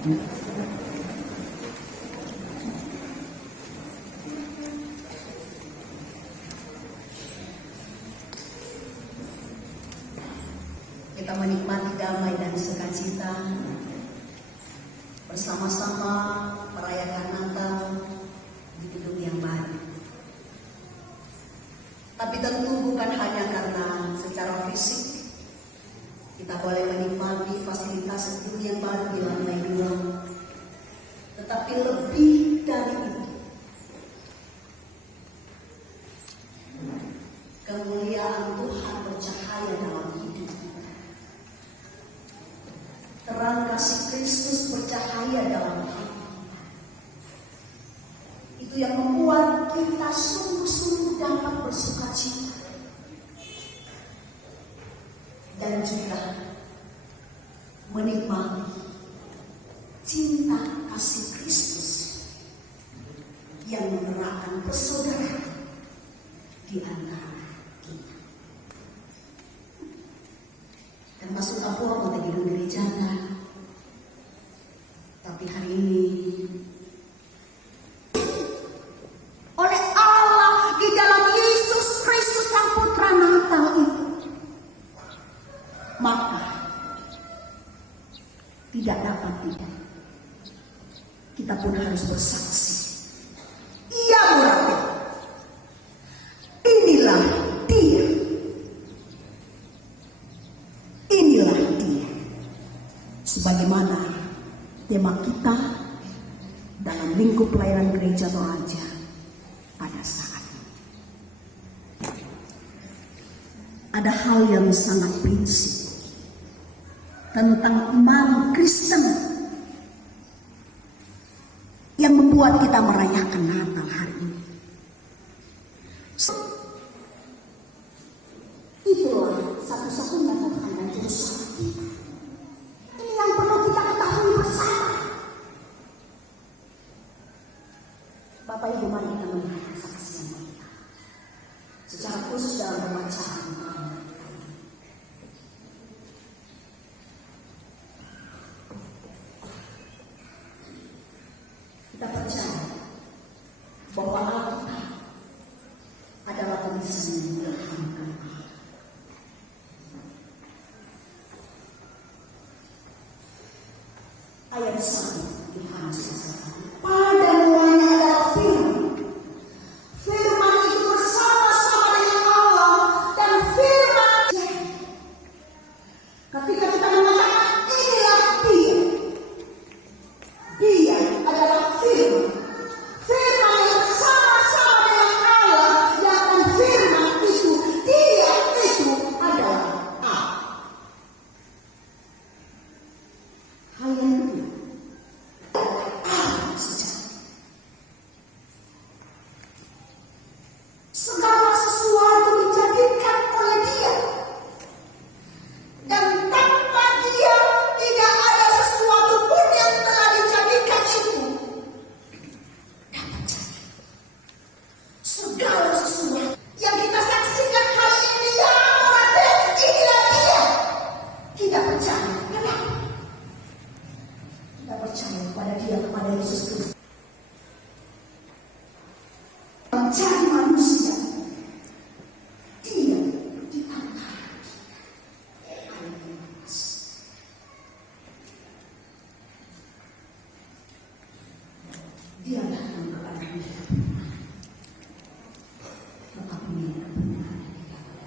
Kita menikmati damai dan sukacita bersama-sama merayakan Natal di gedung yang baru. Tapi tentu bukan hanya karena secara fisik kita boleh menikmati fasilitas gedung yang baru di lantai 2, tetapi lebih dari itu, kemuliaan Tuhan bercahaya dalam hidup kita. Terang kasih Kristus bercahaya dalam hati kita. Itu yang membuat kita sungguh-sungguh dapat bersukacita. Dan juga menikmati cinta kasih Kristus yang menerapkan persaudaraan di antara kita. Dan masuk kapur untuk gedung gereja, tapi hari ini oleh Allah di dalam Yesus Kristus Sang Putra Natal itu, maka tidak dapat tidak, kita pun harus bersaksi. Ia berarti inilah dia, inilah dia, sebagaimana tema kita dalam lingkup pelayanan gereja Toraja pada saat ini. Ada hal yang sangat prinsip tentang iman Kristen yang membuat kita merayakan Natal hari ini. Itulah satu-satunya Tuhan dan Juru Selamat kita. Ini yang perlu kita ketahui bersama. Bapak Ibu, mari kita melihat kesaksian mereka secara khusus dalam pembacaan. Kita percaya bahwa Alkitab adalah tulisan yang mengilhamkan Allah. Ayat 1 Yohanes pasal 1. Pada mulanya adalah firman. Firman itu bersama-sama dengan Allah dan firman jadi. Ketika kita mengatakan inilah dia, dia adalah firman. Firman yang bersama-sama dengan Allah, dan firman itu, dia itu adalah Allah. Hal yang kedua, Allah sejati. Segala sesuatu dijadikan oleh dia, dan tanpa dia tidak ada sesuatu pun yang telah dijadikan itu dapat jadi. Segala sesuatu yang kita saksikan hari ini, yang berarti inilah dia. Kita percaya. Kenapa? Kita percaya kepada dia, kepada Yesus Kristus. Menjadi manusia, dia di antara kita. Dia datang kepada kita, tetapi dia kebenaran tidak ada.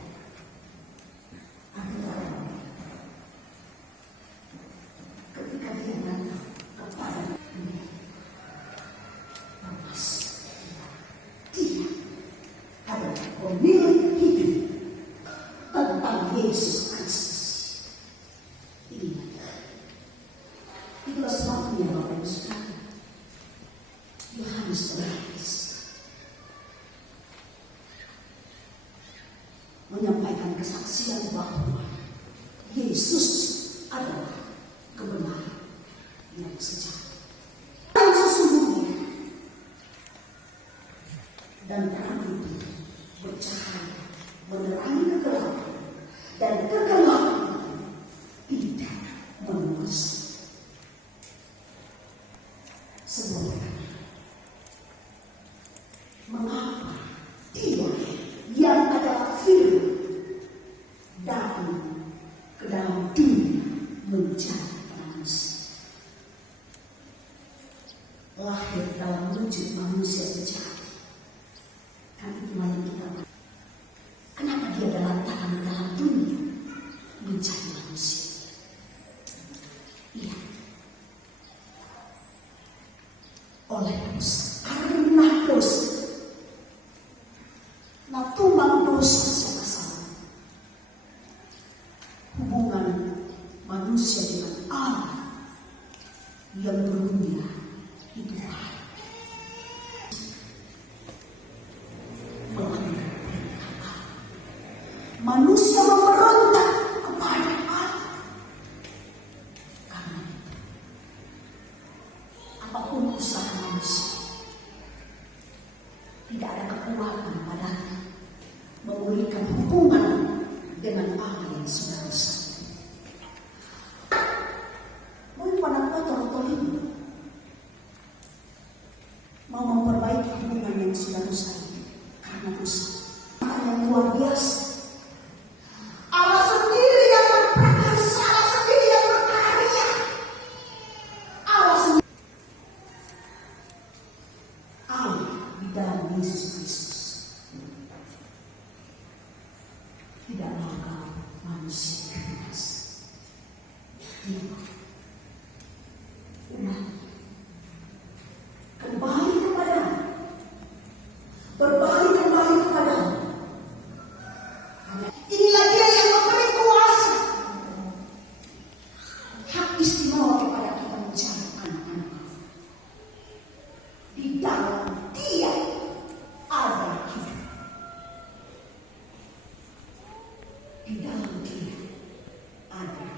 Artinya, ketika dia datang kepada kita, lepas dia adalah pemilik hidup tentang Yesus Kristus. Itulah sebabnya Bapak Ibu sekalian, Yohanes Pembaptis menyampaikan kesaksian bahwa Yesus adalah kebenaran yang sejati, yang sesungguhnya, dan terang itu bercahaya menerangi kegelapan, dan kegelapan tidak menguasai. lahir dalam wujud manusia sejati. Kan itu yang kita tahu. Kenapa dia datang dalam dunia mencari manusia? Iya, oleh dosa, karena dosa. Nah, tumbang dosa sama-sama. Hubungan manusia dengan Allah yang dunia itu baik. Manusia memberontak kepada Allah. Karena apapun usaha manusia, tidak ada kekuatan padanya memulihkan hubungan dengan Allah yang sudah rusak. Mau pada kotor ini mau memperbaiki hubungan yang sudah rusak karena dosa. Yang luar biasa. Allah sendiri yang berprakarsya, Allah sendiri yang berkarya. Allah sendiri. Allah di dalam Yesus Kristus. Tidaklah kau manusia binasa. Umat kembali kepada, berbalik kembali kepada. Inilah dia yang memberi kuasa, hak istimewa kepada kita menjadi anak-anak. Di dalam dia ada hidup. Di dalam dia ada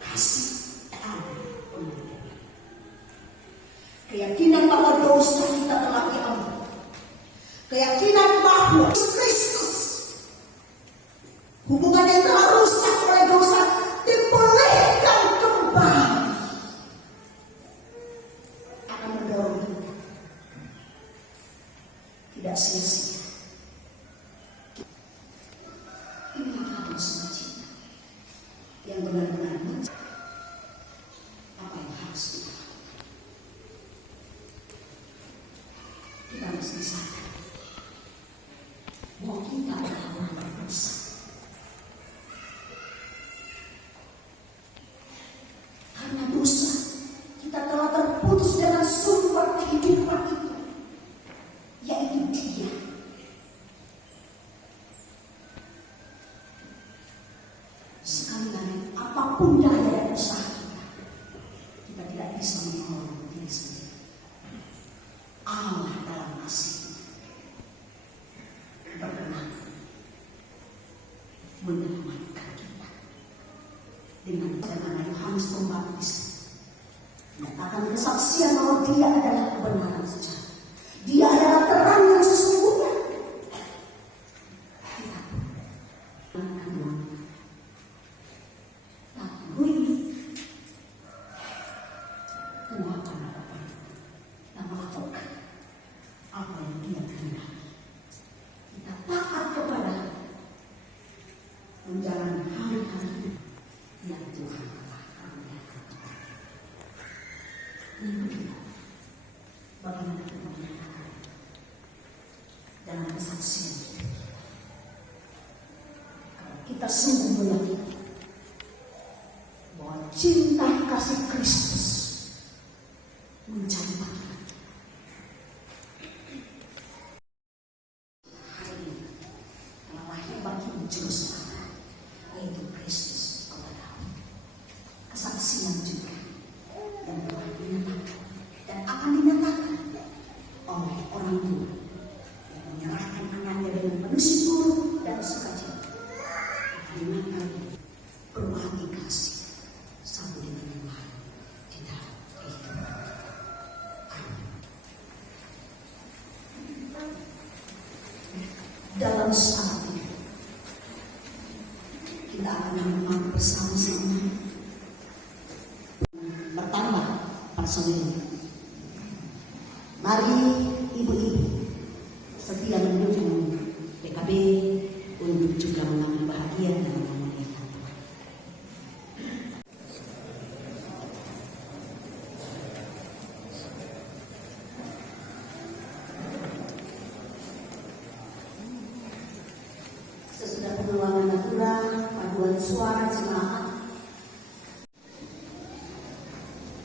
kasih, ada pengampunan. Keyakinan bahwa dosa kita telah diampuni. Keyakinan bahwa Kristus, hubungan yang telah rusak oleh dosa, dipulihkan kembali. Akan mendorong kita tidak sia-sia. Inilah dosa cinta yang benar-benar mencari apa yang harus kita lakukan. Kita harus disadari bahwa kita adalah orang berdosa. Karena dosa, kita telah terputus dengan sumber kehidupan itu, yaitu Dia. Sekali lagi, apapun daya dan usaha kita tidak bisa menolong diri sendiri. Allah dalam kasih berkenan menyelamatkan kita dengan bagaimana Yohanes Pembaptis menyatakan kesaksian bahwa Dia adalah kebenaran sejati. Dia adalah terang yang sesungguhnya. Apa yang Dia kehendaki. Kita taat kepada menjalani hari-hari yang Tuhan telah karuniakan. Yang kedua, bagaimana kita menyatakan dalam kesaksian kita. Kalau kita sungguh meyakini bahwa cinta kasih Kristus menjadi bagian juru selamat, yaitu Kristus kepada kesaksian juga yang telah dinyatakan dan akan dinyatakan oleh orang tua yang menyerahkan anaknya dengan penuh syukur dan sukacita, dinyatakan berbagi kasih satu dengan yang lain di dalam kehidupan. Dalam saat kita akan mengenal bersama-sama bertambah personil. Mari ibu-ibu setia mendukung PKB untuk juga mengambil bahagia dalam memuliakan Tuhan.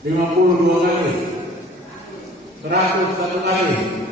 52 kali, 101 kali.